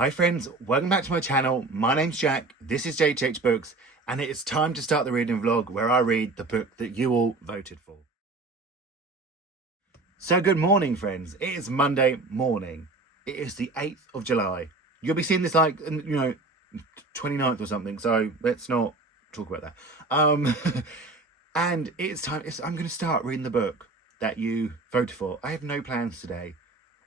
Hi friends, welcome back to my channel. My name's Jack, this is Jthbooks, and it is time to start the reading vlog where I read the book that you all voted for. So good morning friends, it is Monday morning. It is the 8th of July. You'll be seeing this 29th or something, so let's not talk about that. And it's time, I'm going to start reading the book that you voted for. I have no plans today,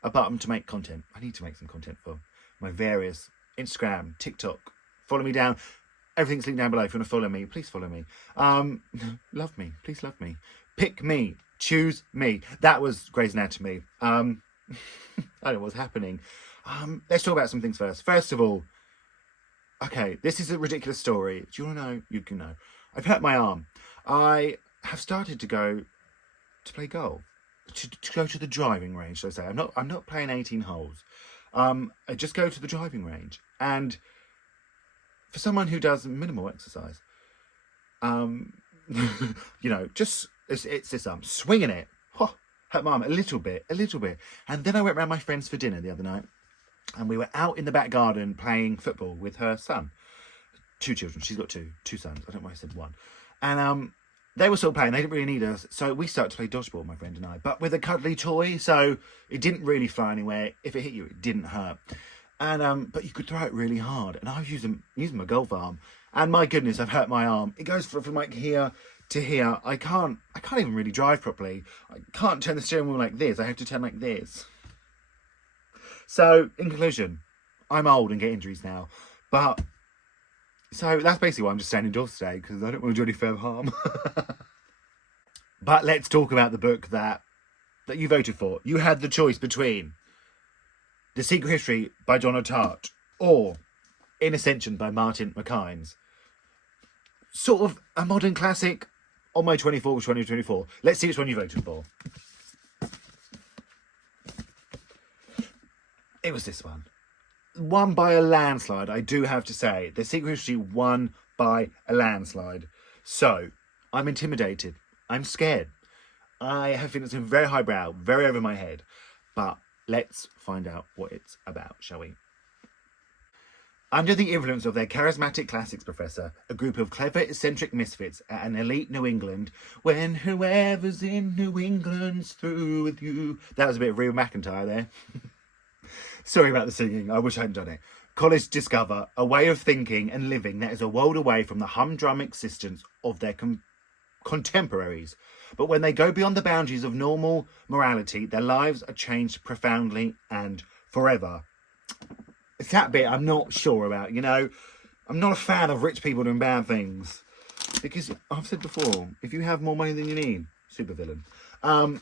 apart to make content. I need to make some content for my various Instagram, TikTok. Follow me down. Everything's linked down below. If you want to follow me, please follow me. Love me. Please love me. Pick me. Choose me. That was Grey's Anatomy. I don't know what's happening. Let's talk about some things first. First of all, okay, this is a ridiculous story. Do you want to know? You can know. I've hurt my arm. I have started to go to play golf. To go to the driving range, should I say. I'm not playing 18 holes. I just go to the driving range, and for someone who does minimal exercise, just it's this swinging it, hurt my arm a little bit, and then I went round my friends for dinner the other night, and we were out in the back garden playing football with her son, 2 children. She's got two sons. I don't know why I said one, and they were still playing. They didn't really need us. So we started to play dodgeball, my friend and I, but with a cuddly toy. So it didn't really fly anywhere. If it hit you, it didn't hurt. And but you could throw it really hard. And I was using my golf arm. And my goodness, I've hurt my arm. It goes from like here to here. I can't even really drive properly. I can't turn the steering wheel like this. I have to turn like this. So in conclusion, I'm old and get injuries now. But so that's basically why I'm just staying indoors today, because I don't want to do any further harm. But let's talk about the book that you voted for. You had the choice between The Secret History by John O'Tart or In Ascension by Martin McInnes. Sort of a modern classic on my 24 of 2024. Let's see which one you voted for. It was this one. Won by a landslide, I do have to say. The Secret History won by a landslide. So, I'm intimidated. I'm scared. I have feelings very highbrow, very over my head. But let's find out what it's about, shall we? Under the influence of their charismatic classics professor, a group of clever, eccentric misfits at an elite New England, when whoever's in New England's through with you. That was a bit of Reba McEntire there. Sorry about the singing, I wish I hadn't done it. College discover a way of thinking and living that is a world away from the humdrum existence of their contemporaries. But when they go beyond the boundaries of normal morality, their lives are changed profoundly and forever. It's that bit I'm not sure about, I'm not a fan of rich people doing bad things. Because, I've said before, if you have more money than you need, supervillain.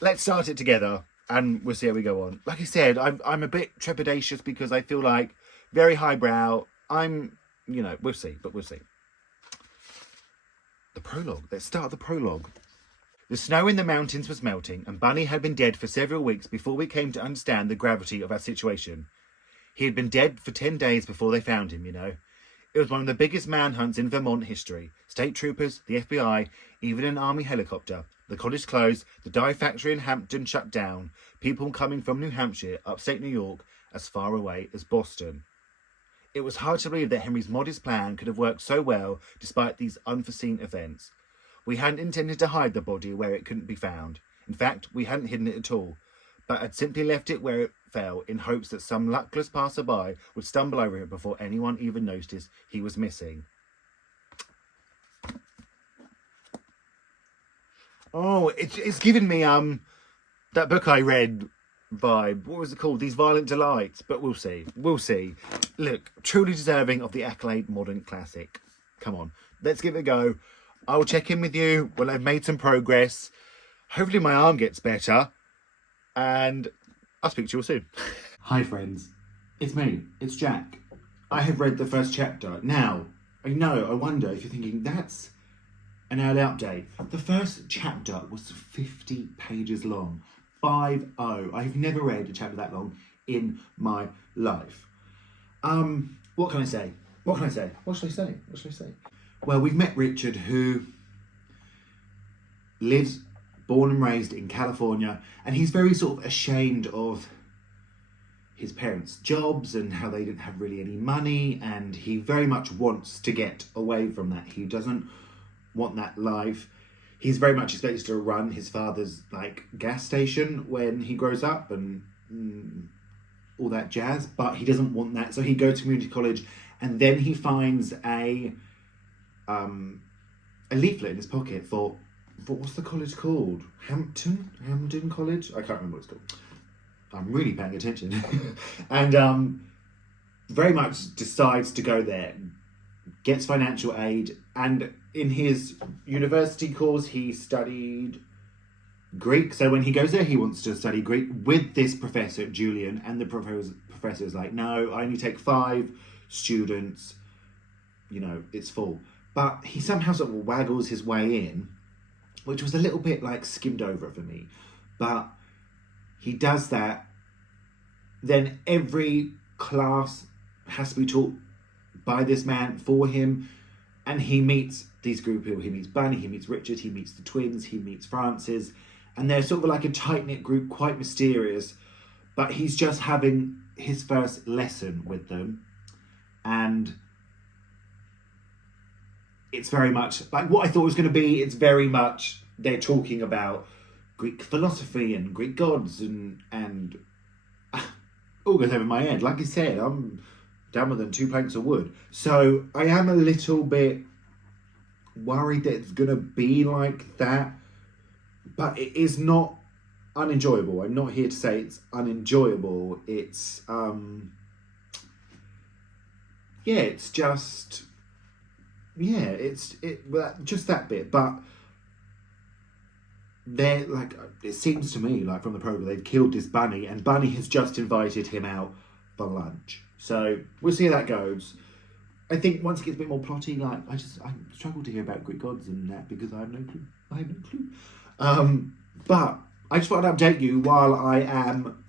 Let's start it together. And we'll see how we go on. Like I said, I'm a bit trepidatious because I feel like very highbrow. We'll see, but we'll see. The prologue. Let's start the prologue. The snow in the mountains was melting, and Bunny had been dead for several weeks before we came to understand the gravity of our situation. He had been dead for 10 days before they found him, It was one of the biggest manhunts in Vermont history. State troopers, the FBI, even an army helicopter. The college closed, the dye factory in Hampton shut down, people coming from New Hampshire, upstate New York, as far away as Boston. It was hard to believe that Henry's modest plan could have worked so well despite these unforeseen events. We hadn't intended to hide the body where it couldn't be found. In fact, we hadn't hidden it at all, but had simply left it where it fell in hopes that some luckless passerby would stumble over it before anyone even noticed he was missing. Oh, it's given me that book I read vibe. What was it called? These Violent Delights. But we'll see. Look, truly deserving of the accolade modern classic. Come on, let's give it a go. I will check in with you when I've made some progress. Hopefully my arm gets better. And I'll speak to you all soon. Hi friends, it's me. It's Jack. I have read the first chapter. Now, I wonder if you're thinking, that's an early update. The first chapter was 50 pages long. 50. I've never read a chapter that long in my life. What can I say? What should I say? Well, we've met Richard, who lives, born and raised in California, and he's very sort of ashamed of his parents' jobs and how they didn't have really any money, and he very much wants to get away from that. He doesn't want that life. He's very much expected to run his father's like gas station when he grows up and all that jazz, but he doesn't want that, so he goes to community college, and then he finds a leaflet in his pocket for what's the college called? Hampden College? I can't remember what it's called. I'm really paying attention. And very much decides to go there, gets financial aid, and in his university course he studied Greek. So when he goes there, he wants to study Greek with this professor, Julian, and the professor is like, no, I only take 5 students, you know, it's full. But he somehow sort of waggles his way in, which was a little bit like skimmed over for me. But he does that. Then every class has to be taught by this man for him. And he meets these group of people. He meets Bunny, he meets Richard, he meets the twins, he meets Francis. And they're sort of like a tight-knit group, quite mysterious. But he's just having his first lesson with them. And it's very much like what I thought it was going to be. It's very much they're talking about Greek philosophy and Greek gods and all goes over my head. Like I said, I'm dumber than 2 planks of wood. So I am a little bit worried that it's going to be like that. But it is not unenjoyable. I'm not here to say it's unenjoyable. It's, it's just... Yeah, it's just that bit, but they're like, it seems to me like from the program they've killed this Bunny, and Bunny has just invited him out for lunch. So we'll see how that goes. I think once it gets a bit more plotty, like I struggle to hear about Greek gods and that because I have no clue. But I just thought I'd update you while I am,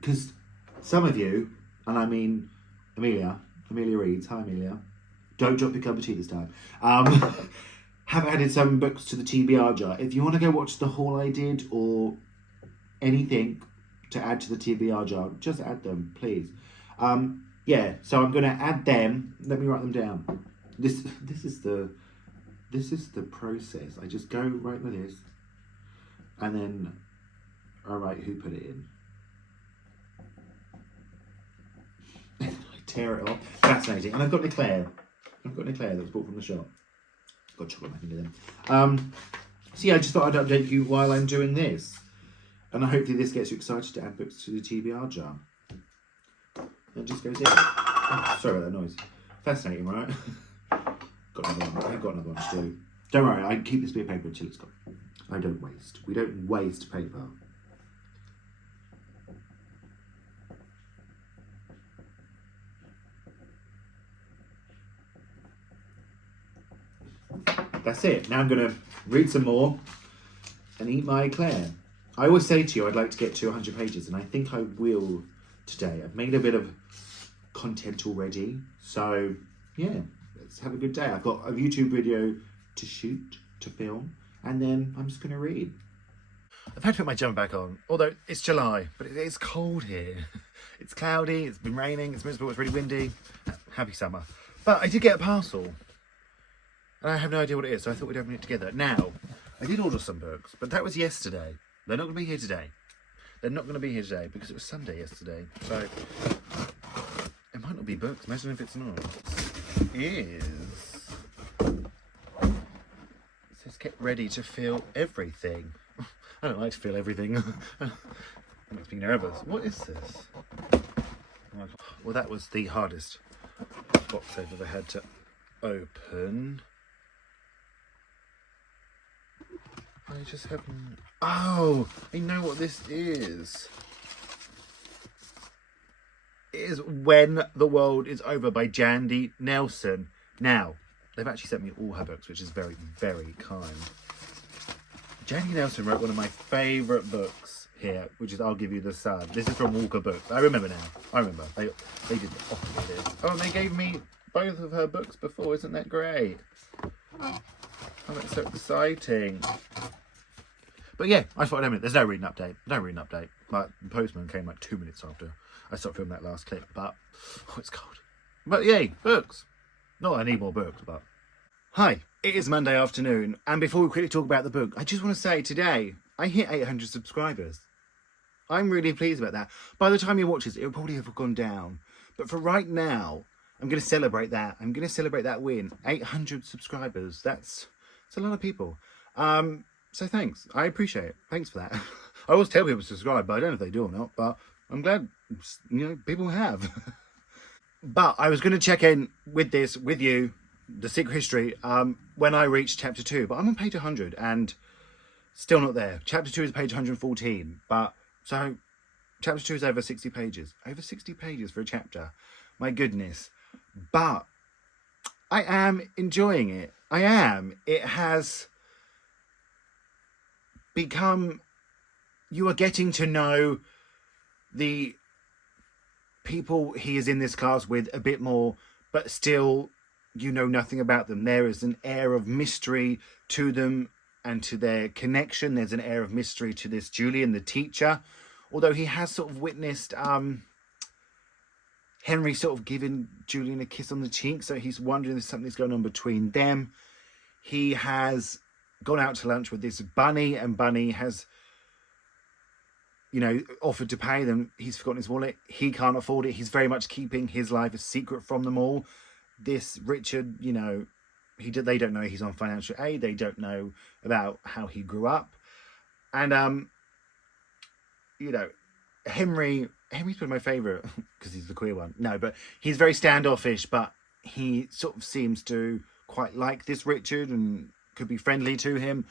because some of you, and I mean Amelia reads, hi Amelia. Don't drop your cup of tea this time. Have added some books to the TBR jar. If you want to go watch the haul I did or anything to add to the TBR jar, just add them, please. So I'm going to add them. Let me write them down. This is the process. I just go right with this, and then I write who put it in. I tear it off. Fascinating. And I've got Eclair. That was bought from the shop. Got chocolate back into them. So yeah, I just thought I'd update you while I'm doing this. And hopefully this gets you excited to add books to the TBR jar. It just goes in. Oh, sorry about that noise. Fascinating, right? Got another one. I've got another one to do. Don't worry, I keep this bit of paper until it's gone. I don't waste. We don't waste paper. That's it. Now I'm going to read some more and eat my eclair. I always say to you I'd like to get to 100 pages, and I think I will today. I've made a bit of content already. So, yeah, let's have a good day. I've got a YouTube video to shoot, to film, and then I'm just going to read. I've had to put my jumper back on, although it's July, but it's cold here. It's cloudy, it's been raining, it's miserable, it's really windy. Happy summer. But I did get a parcel. And I have no idea what it is, so I thought we'd open it together. Now, I did order some books, but that was yesterday. They're not going to be here today. Because it was Sunday yesterday. So, it might not be books. Imagine if it's not. It says, get ready to feel everything. I don't like to feel everything. It makes me nervous. What is this? Well, that was the hardest box I've ever had to open. I just haven't... Oh, I know what this is. It is When the World is Over by Jandy Nelson. Now, they've actually sent me all her books, which is very, very kind. Jandy Nelson wrote one of my favourite books here, which is I'll Give You the Sun. This is from Walker Books. I remember now. They did offer me this. Oh, and they gave me both of her books before. Isn't that great? Oh, that's so exciting. But yeah, I thought, there's no reading update. Like, the postman came like 2 minutes after I stopped filming that last clip. But, oh, it's cold. But yay, books. Not that I need more books, but... Hi, it is Monday afternoon, and before we quickly talk about the book, I just want to say today, I hit 800 subscribers. I'm really pleased about that. By the time you watch this, it will probably have gone down. But for right now, I'm going to celebrate that. I'm going to celebrate that win. 800 subscribers. That's a lot of people. So thanks. I appreciate it. Thanks for that. I always tell people to subscribe, but I don't know if they do or not. But I'm glad, people have. But I was going to check in with this, with you, The Secret History, when I reached chapter 2. But I'm on page 100 and still not there. Chapter 2 is page 114. So chapter 2 is over 60 pages. Over 60 pages for a chapter. My goodness. But I am enjoying it. I am. It has become... You are getting to know the people he is in this class with a bit more, but still you know nothing about them. There is an air of mystery to them and to their connection. There's an air of mystery to this Julian, the teacher, although he has sort of witnessed Henry sort of giving Julian a kiss on the cheek, so he's wondering if something's going on between them. He has gone out to lunch with this Bunny, and Bunny has offered to pay them. He's forgotten his wallet. He can't afford it. He's very much keeping his life a secret from them all. This Richard, they don't know he's on financial aid. They don't know about how he grew up. And, Henry's been my favourite because he's the queer one. No, but he's very standoffish, but he sort of seems to quite like this Richard and could be friendly to him.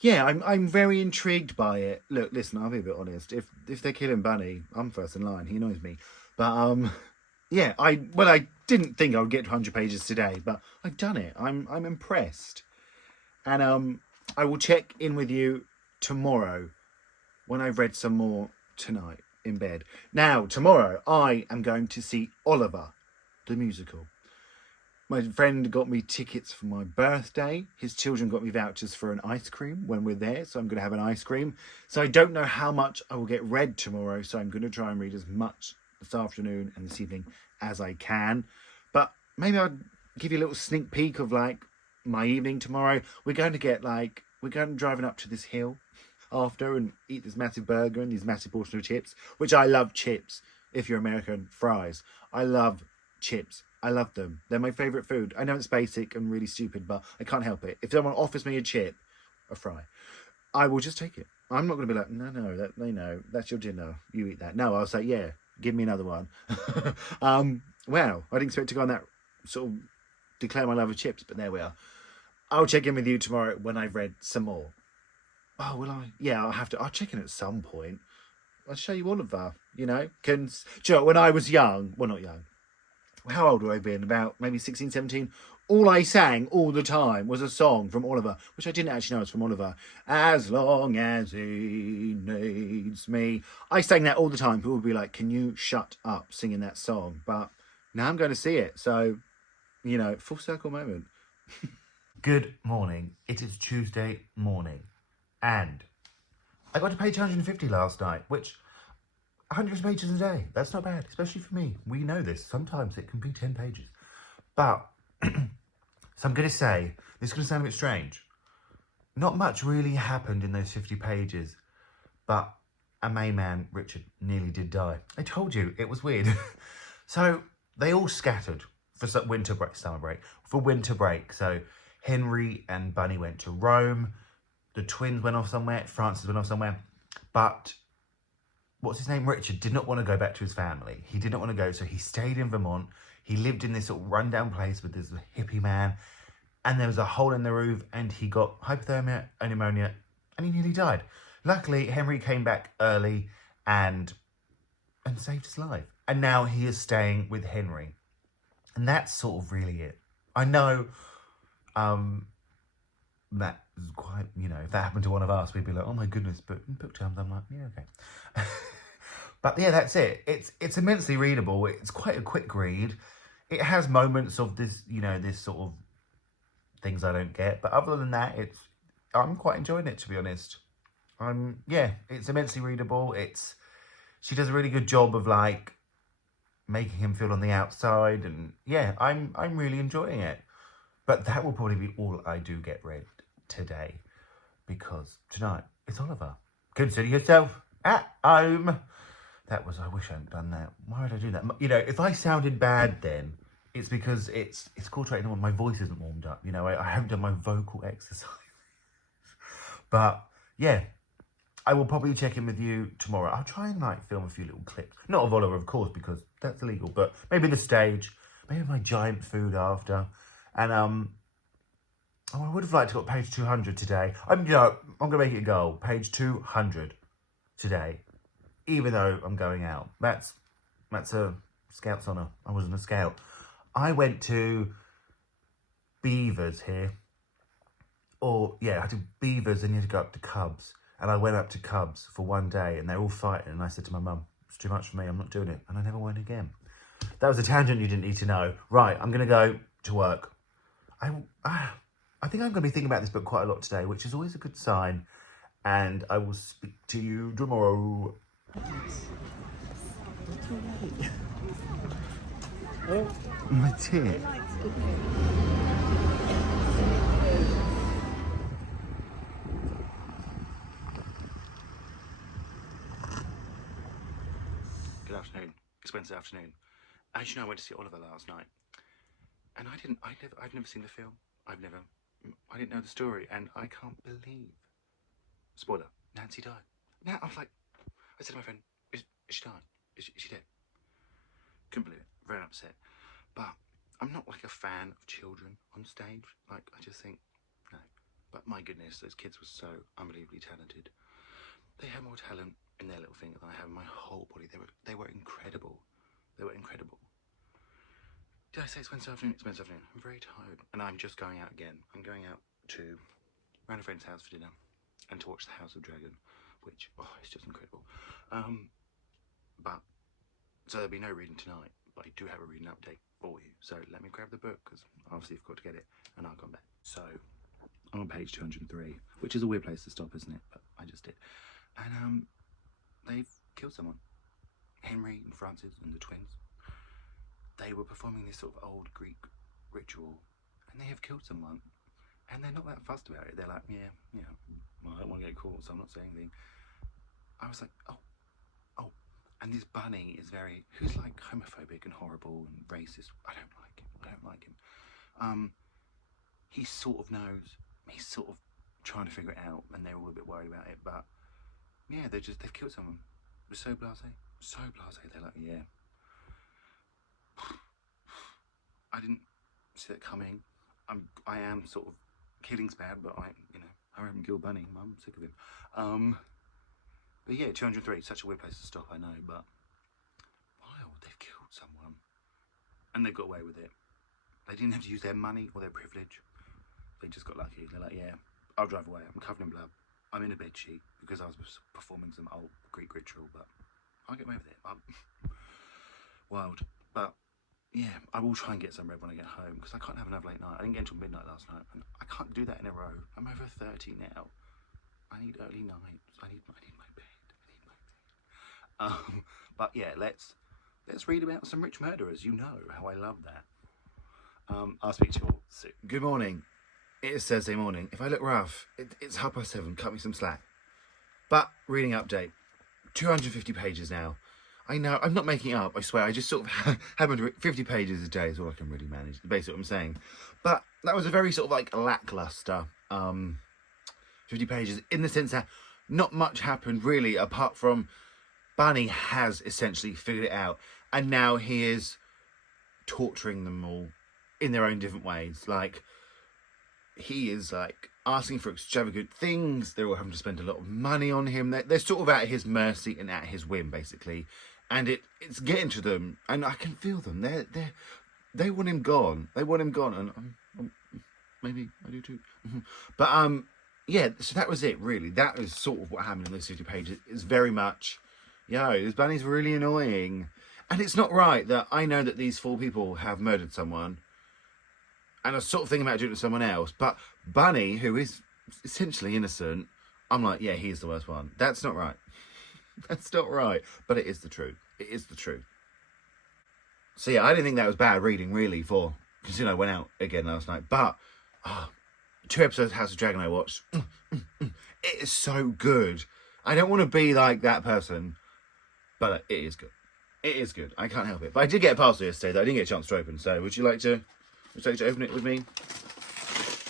Yeah, I'm very intrigued by it. Look, listen, I'll be a bit honest. If they're killing Bunny, I'm first in line. He annoys me. But yeah, I didn't think I would get to 100 pages today, but I've done it. I'm impressed. And I will check in with you tomorrow when I've read some more tonight in bed. Now, tomorrow I am going to see Oliver, the musical. My friend got me tickets for my birthday. His children got me vouchers for an ice cream when we're there, so I'm going to have an ice cream. So I don't know how much I will get read tomorrow, so I'm going to try and read as much this afternoon and this evening as I can. But maybe I'll give you a little sneak peek of my evening tomorrow. We're going driving up to this hill after and eat this massive burger and these massive portion of chips, which I love chips. If you're American, fries. I love chips. I love them. They're my favourite food. I know it's basic and really stupid, but I can't help it. If someone offers me a fry, I will just take it. I'm not going to be like, no, that's your dinner. You eat that. No, I'll say, yeah, give me another one. Well, I didn't expect to go on that sort of declare my love of chips, but there we are. I'll check in with you tomorrow when I've read some more. Oh, will I? Yeah, I'll check in at some point. I'll show you Oliver, when I was young, well, not young, how old would I have been? About maybe 16, 17. All I sang all the time was a song from Oliver, which I didn't actually know was from Oliver. As long as he needs me. I sang that all the time. People would be like, can you shut up singing that song? But now I'm going to see it. So, full circle moment. Good morning. It is Tuesday morning. And I got to page 150 last night, which... 100 pages a day. That's not bad, especially for me. We know this. Sometimes it can be 10 pages. But, so I'm going to say, this is going to sound a bit strange. Not much really happened in those 50 pages. But a main man, Richard, nearly did die. I told you, it was weird. So, they all scattered for summer break. So, Henry and Bunny went to Rome. The twins went off somewhere. Francis went off somewhere. But... what's his name? Richard did not want to go back to his family. He did not want to go, so he stayed in Vermont. He lived in this sort of rundown place with this hippie man, and there was a hole in the roof, and he got hypothermia and pneumonia, and he nearly died. Luckily, Henry came back early and saved his life. And now he is staying with Henry. And that's sort of really it. I know that is quite, if that happened to one of us, we'd be like, oh my goodness, but in book terms, I'm like, yeah, okay. But yeah, that's it. It's immensely readable. It's quite a quick read. It has moments of this, this sort of things I don't get. But other than that, I'm quite enjoying it, to be honest. Yeah, it's immensely readable. It's she does a really good job of like making him feel on the outside, and yeah, I'm really enjoying it. But that will probably be all I do get read today, because tonight it's Oliver. Consider yourself at home. That was, I wish I hadn't done that. Why would I do that? You know, if I sounded bad then, it's because it's quarter 8 in the morning. My voice isn't warmed up. You know, I haven't done my vocal exercise. But yeah, I will probably check in with you tomorrow. I'll try and like film a few little clips. Not of Oliver, of course, because that's illegal, but maybe the stage, maybe my giant food after. And oh, I would have liked to got page 200 today. I'm gonna make it a goal. Page 200 today. Even though I'm going out. That's a scout's honour. I wasn't a scout. I went to Beavers here. Or, yeah, I did Beavers and you had to go up to Cubs. And I went up to Cubs for one day and they're all fighting. And I said to my mum, it's too much for me, I'm not doing it. And I never went again. That was a tangent you didn't need to know. Right, I'm going to go to work. I think I'm going to be thinking about this book quite a lot today, which is always a good sign. And I will speak to you tomorrow. Oh, my tear. Good afternoon. It's Wednesday afternoon. As you know, I went to see Oliver last night, and I've never seen the film. I didn't know the story, and I can't believe. Spoiler: Nancy died. Now I was like, I said to my friend, "Is she dying? Is she dead?" Couldn't believe it. Very upset. But I'm not like a fan of children on stage. Like, I just think, no. But my goodness, those kids were so unbelievably talented. They had more talent in their little finger than I have in my whole body. They were incredible. They were incredible. Did I say it's Wednesday afternoon? It's Wednesday afternoon. I'm very tired. And I'm just going out again. I'm going out to round a friend's house for dinner and to watch The House of Dragon, which, oh, it's just incredible. So there'll be no reading tonight, but I do have a reading update for you. So let me grab the book, because obviously you've got to get it, and I'll come back. So I'm on page 203, which is a weird place to stop, isn't it? But I just did. And they've killed someone. Henry and Francis and the twins. They were performing this sort of old Greek ritual, and they have killed someone. And they're not that fussed about it. They're like, yeah, well, I don't want to get caught, so I'm not saying anything. I was like, oh. And this bunny is who's like homophobic and horrible and racist. I don't like him. He sort of knows. He's sort of trying to figure it out, and they're all a bit worried about it. But yeah, they've killed someone. They're so blasé. So blasé. They're like, yeah. I didn't see that coming. I am sort of, killing's bad, but I haven't killed Bunny. I'm sick of him. But yeah, 203, such a weird place to stop, I know, but wild, they've killed someone. And they've got away with it. They didn't have to use their money or their privilege. They just got lucky. They're like, yeah, I'll drive away. I'm covered in blood. I'm in a bedsheet because I was performing some old Greek ritual, but I'll get away with it. Wild. But yeah, I will try and get some red when I get home, because I can't have another late night. I didn't get until midnight last night, and I can't do that in a row. I'm over 30 now. I need early nights. I need my bed. But yeah, let's read about some rich murderers. You know how I love that. I'll speak to you all soon. Good morning. It is Thursday morning. If I look rough, it's 7:30. Cut me some slack. But reading update. 250 pages now. I know, I'm not making it up, I swear. I just sort of haven't read 50 pages a day is all I can really manage. Basically what I'm saying. But that was a very sort of like lackluster 50 pages, in the sense that not much happened really, apart from Bunny has essentially figured it out, and now he is torturing them all in their own different ways. Like, he is like asking for extravagant things. They're all having to spend a lot of money on him. They're sort of at his mercy and at his whim, basically. And it's getting to them, and I can feel them. They want him gone. They want him gone, and maybe I do too. But yeah. So that was it, really. That was sort of what happened in those 50 pages. It's very much, this Bunny's really annoying, and it's not right that I know that these 4 people have murdered someone, and I was sort of thinking about doing it to someone else. But Bunny, who is essentially innocent, I'm like, yeah, he's the worst one. That's not right. That's not right. But it is the truth. It is the truth. So yeah, I didn't think that was bad reading, really, because, I went out again last night. But 2 episodes of House of Dragon I watched. It is so good. I don't want to be like that person, but it is good. It is good. I can't help it. But I did get a parcel yesterday that I didn't get a chance to open. So would you like to open it with me?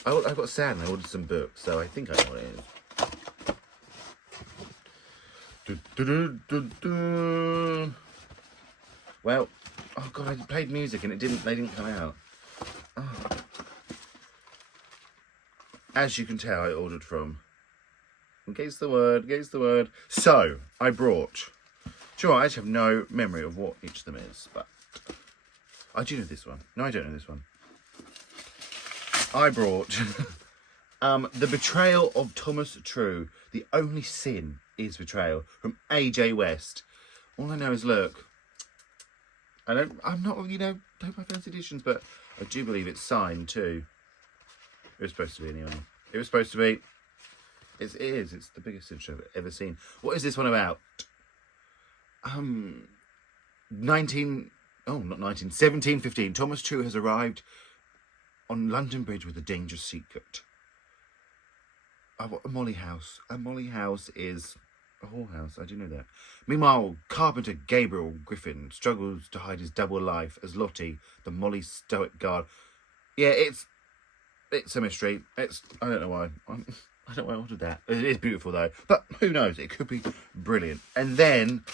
I got sad and I ordered some books, so I think I know what it is. Well, oh god, I played music and they didn't come out. Oh. As you can tell, I ordered from Gaze the Word. So, I brought... Do you know what? I actually have no memory of what each of them is, but... I do know this one. No, I don't know this one. I brought... The Betrayal of Thomas True. The Only Sin is Betrayal, from A.J. West. All I know is, look... I'm not, don't buy fancy editions, but I do believe it's signed, too. It was supposed to be, anyway. It was supposed to be... It is. It's the biggest signature I've ever seen. What is this one about? 1715. Thomas True has arrived on London Bridge with a dangerous secret. A Molly House. A Molly House is a whorehouse. I do know that. Meanwhile, Carpenter Gabriel Griffin struggles to hide his double life as Lottie, the Molly stoic guard. Yeah, it's a mystery. I don't know why. I don't know why I ordered that. It is beautiful though. But who knows? It could be brilliant. And then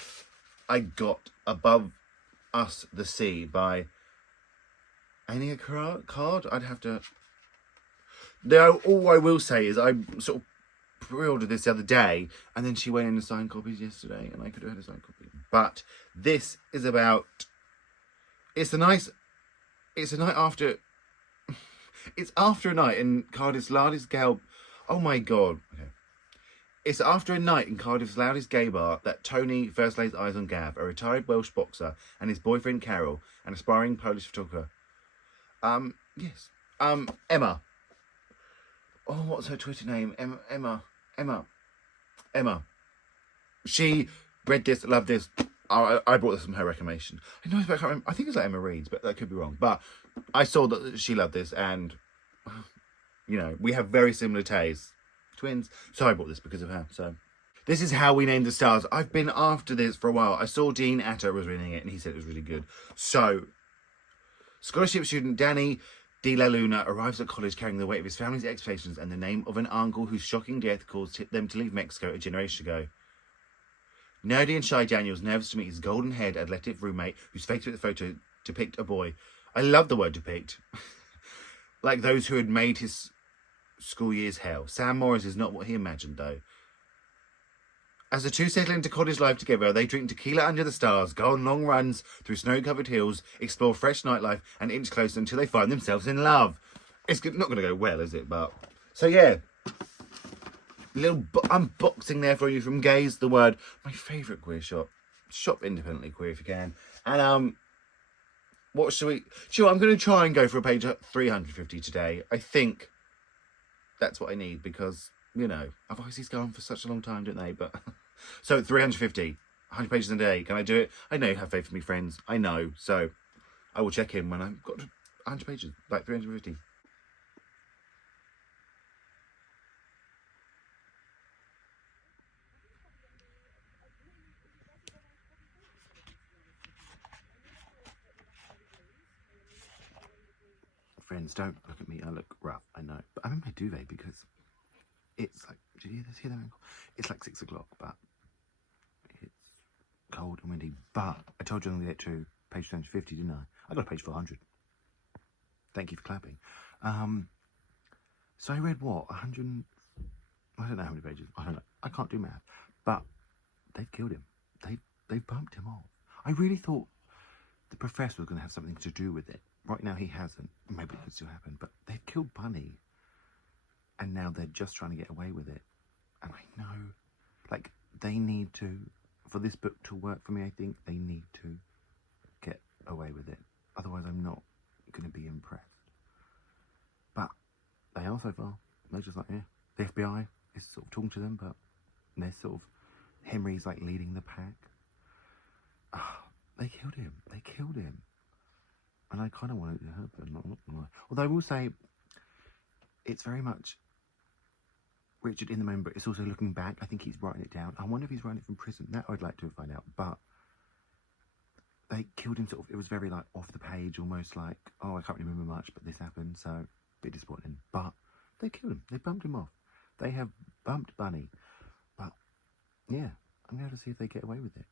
I got Above Us the Sea by Anya Card. I'd have to... Now, all I will say is I sort of pre-ordered this the other day, and then she went in and signed copies yesterday, and I could have had a signed copy. But this is about... It's a night after... It's after a night in Cardiff's loudest gay... Oh my god. Okay. It's after a night in Cardiff's loudest gay bar that Tony first lays eyes on Gav, a retired Welsh boxer, and his boyfriend Carol, an aspiring Polish photographer. Yes. Emma. Oh, what's her Twitter name? Emma. She read this, loved this. I brought this from her recommendation. I know, but I can't remember. I think it's like Emma Reed's, but that could be wrong. But I saw that she loved this, and we have very similar tastes, twins. So I bought this because of her. So this is How We Named the Stars. I've been after this for a while. I saw Dean Atter was reading it, and he said it was really good. So scholarship student Danny De La Luna arrives at college carrying the weight of his family's expectations and the name of an uncle whose shocking death caused them to leave Mexico a generation ago. Nerdy and shy Daniel's nervous to meet his golden-haired athletic roommate whose Facebook photo depict a boy. I love the word depict. Like those who had made his school years hell. Sam Morris is not what he imagined, though. As the two settle into college life together, they drink tequila under the stars, go on long runs through snow-covered hills, explore fresh nightlife, and inch closer until they find themselves in love. It's not going to go well, is it? But so yeah, little unboxing there for you from Gaze the Word, my favourite queer shop. Shop independently queer if you can. And what should we? Sure, I'm going to try and go for a page 350 today. I think that's what I need because otherwise these go on for such a long time, don't they? But so 350, 100 pages a day. Can I do it? I know you have faith in me, friends. I know. So I will check in when I've got 100 pages, like 350. Friends, don't look at me. I look rough. I know, but I'm in my duvet because it's like. Did you hear that? It's like 6 o'clock, but it's cold and windy. But I told you I'm going to get to page 250, didn't I? I got to page 400. Thank you for clapping. So I read what 100. I don't know how many pages. I don't know. I can't do math. But they've killed him. They've bumped him off. I really thought the professor was going to have something to do with it. Right now he hasn't. Maybe it could still happen. But they've killed Bunny. And now they're just trying to get away with it. And I know, like, they need to, for this book to work for me, I think they need to get away with it. Otherwise I'm not going to be impressed. But they are so far. They're just like, yeah. The FBI is sort of talking to them, but they're sort of Henry's like leading the pack. Oh, they killed him. They killed him. And I kind of want it to happen. Not gonna lie. Although I will say, it's very much Richard in the moment, but it's also looking back. I think he's writing it down. I wonder if he's writing it from prison. That I'd like to find out. But they killed him sort of, it was very like off the page, almost like, oh, I can't remember much, but this happened, so a bit disappointing. But they killed him. They bumped him off. They have bumped Bunny. But yeah, I'm going to see if they get away with it.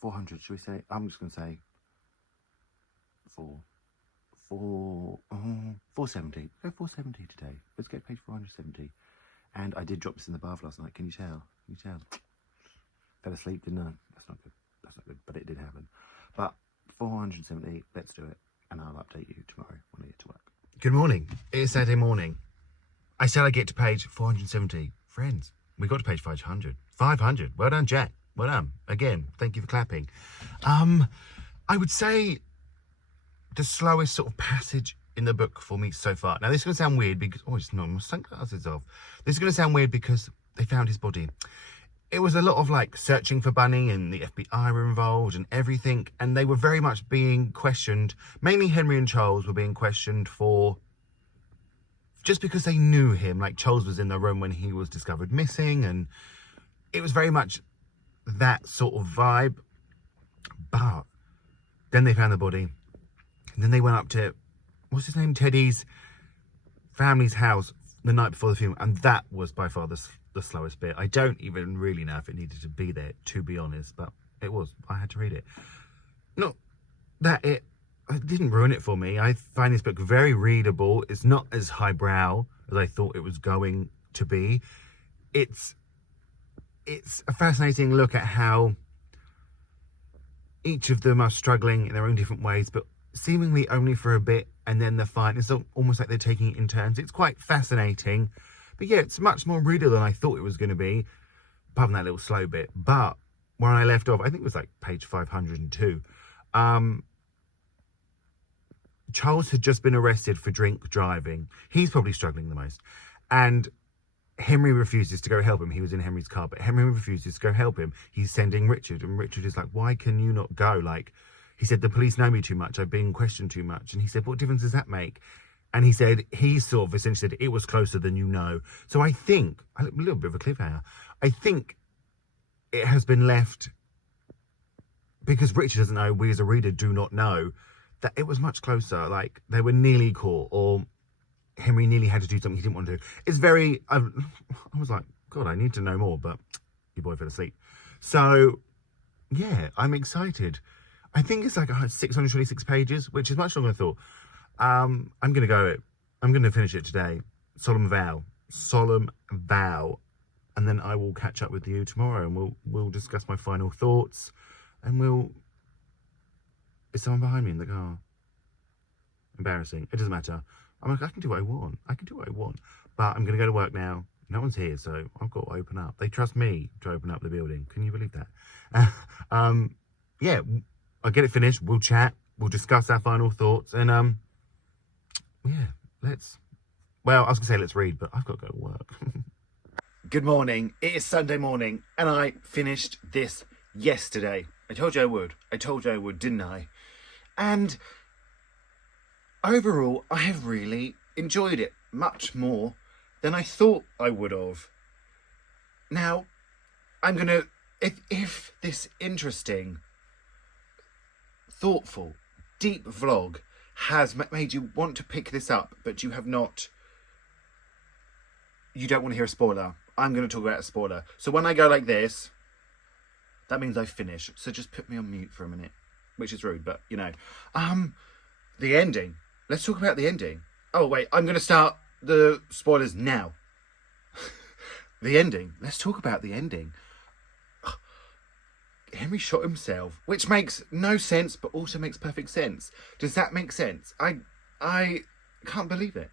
400, should we say? I'm just going to say 470. Go 470 today. Let's get page 470. And I did drop this in the bath last night. Can you tell? Can you tell? Fell asleep, didn't I? That's not good. That's not good, but it did happen. But 470, let's do it. And I'll update you tomorrow when I get to work. Good morning. It's Saturday morning. I said I'd get to page 470. Friends, we got to page 500. 500. Well done, Jack. Well done. Again, thank you for clapping. I would say the slowest sort of passage in the book for me so far. Now, this is going to sound weird because... Oh, it's not my sunglasses off. This is going to sound weird because they found his body. It was a lot of, like, searching for Bunny, and the FBI were involved and everything, and they were very much being questioned. Mainly Henry and Charles were being questioned for... just because they knew him. Like, Charles was in the room when he was discovered missing, and it was very much that sort of vibe. But then they found the body. And then they went up to, what's his name, Teddy's family's house the night before the funeral, and that was by far the slowest bit. I don't even really know if it needed to be there, to be honest, but it was. I had to read it. Not that it didn't ruin it for me. I find this book very readable. It's not as highbrow as I thought it was going to be. It's a fascinating look at how each of them are struggling in their own different ways, but seemingly only for a bit, and then they're fine. It's almost like they're taking it in turns. It's quite fascinating. But yeah, it's much more readable than I thought it was going to be, apart from that little slow bit. But when I left off, I think it was like page 502, Charles had just been arrested for drink driving. He's probably struggling the most. And Henry refuses to go help him. He was in Henry's car, but Henry refuses to go help him. He's sending Richard, and Richard is like, why can you not go? Like, he said, the police know me too much. I've been questioned too much. And he said, what difference does that make? And he said, he sort of essentially said, it was closer than you know. So I think, a little bit of a cliffhanger, I think it has been left, because Richard doesn't know, we as a reader do not know, that it was much closer. Like, they were nearly caught, or Henry nearly had to do something he didn't want to do. It's very, I was like, God, I need to know more, but your boy fell asleep. So, yeah, I'm excited. I think it's like 626 pages, which is much longer than I thought. I'm going to finish it today. Solemn vow. And then I will catch up with you tomorrow, and we'll discuss my final thoughts, and is someone behind me in the car? Embarrassing. It doesn't matter. I'm like, I can do what I want. But I'm going to go to work now. No one's here, so I've got to open up. They trust me to open up the building. Can you believe that? Yeah, I'll get it finished. We'll chat. We'll discuss our final thoughts. And, yeah, I was going to say let's read, but I've got to go to work. Good morning. It is Sunday morning, and I finished this yesterday. I told you I would, didn't I? And overall, I have really enjoyed it much more than I thought I would have. Now, I'm going to, if this interesting, thoughtful, deep vlog has made you want to pick this up, but you don't want to hear a spoiler, I'm going to talk about a spoiler. So when I go like this, that means I've finished. So just put me on mute for a minute, which is rude, but, you know. The ending. Let's talk about the ending. Oh, wait, I'm going to start the spoilers now. The ending. Let's talk about the ending. Henry shot himself, which makes no sense, but also makes perfect sense. Does that make sense? I can't believe it.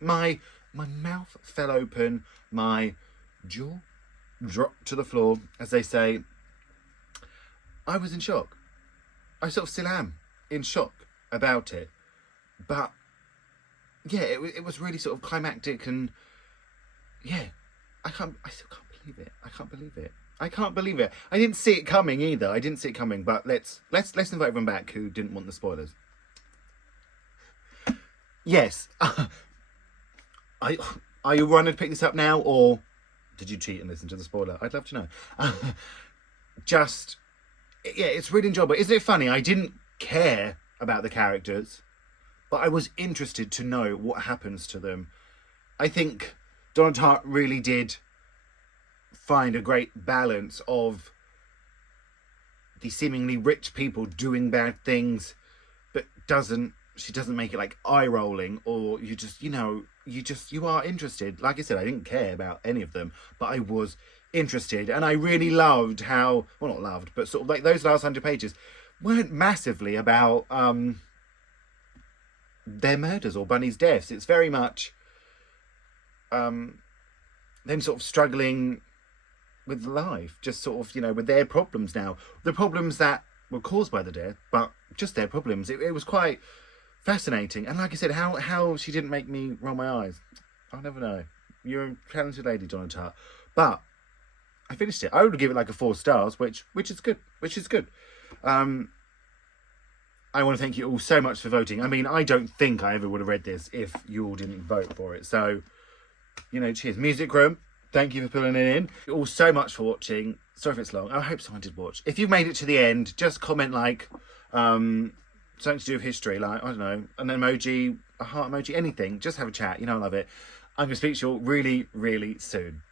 My mouth fell open. My jaw dropped to the floor, as they say. I was in shock. I sort of still am in shock about it. But, yeah, it was really sort of climactic, and, yeah, I still can't believe believe it. I can't believe it. I can't believe it. I didn't see it coming either. I didn't see it coming. But let's invite everyone back who didn't want the spoilers. Yes. Are you running to pick this up now, or did you cheat and listen to the spoiler? I'd love to know. It's really enjoyable. Isn't it funny? I didn't care about the characters, but I was interested to know what happens to them. I think Donna Tartt really did find a great balance of the seemingly rich people doing bad things, but she doesn't make it like eye-rolling, or you are interested. Like I said, I didn't care about any of them, but I was interested, and I really loved how, well, not loved, but sort of like those last 100 pages weren't massively about their murders or Bunny's deaths. It's very much them sort of struggling with life, just sort of, with their problems now. The problems that were caused by the death, but just their problems. It was quite fascinating. And like I said, how she didn't make me roll my eyes, I'll never know. You're a talented lady, Donna Tartt. But I finished it. I would give it like a 4 stars, which is good. I want to thank you all so much for voting. I mean, I don't think I ever would have read this if you all didn't vote for it. So, cheers. Music Room, thank you for pulling it in. You all so much for watching. Sorry if it's long. I hope someone did watch. If you've made it to the end, just comment like something to do with history, like, I don't know, an emoji, a heart emoji, anything. Just have a chat. I love it. I'm going to speak to you all really, really soon.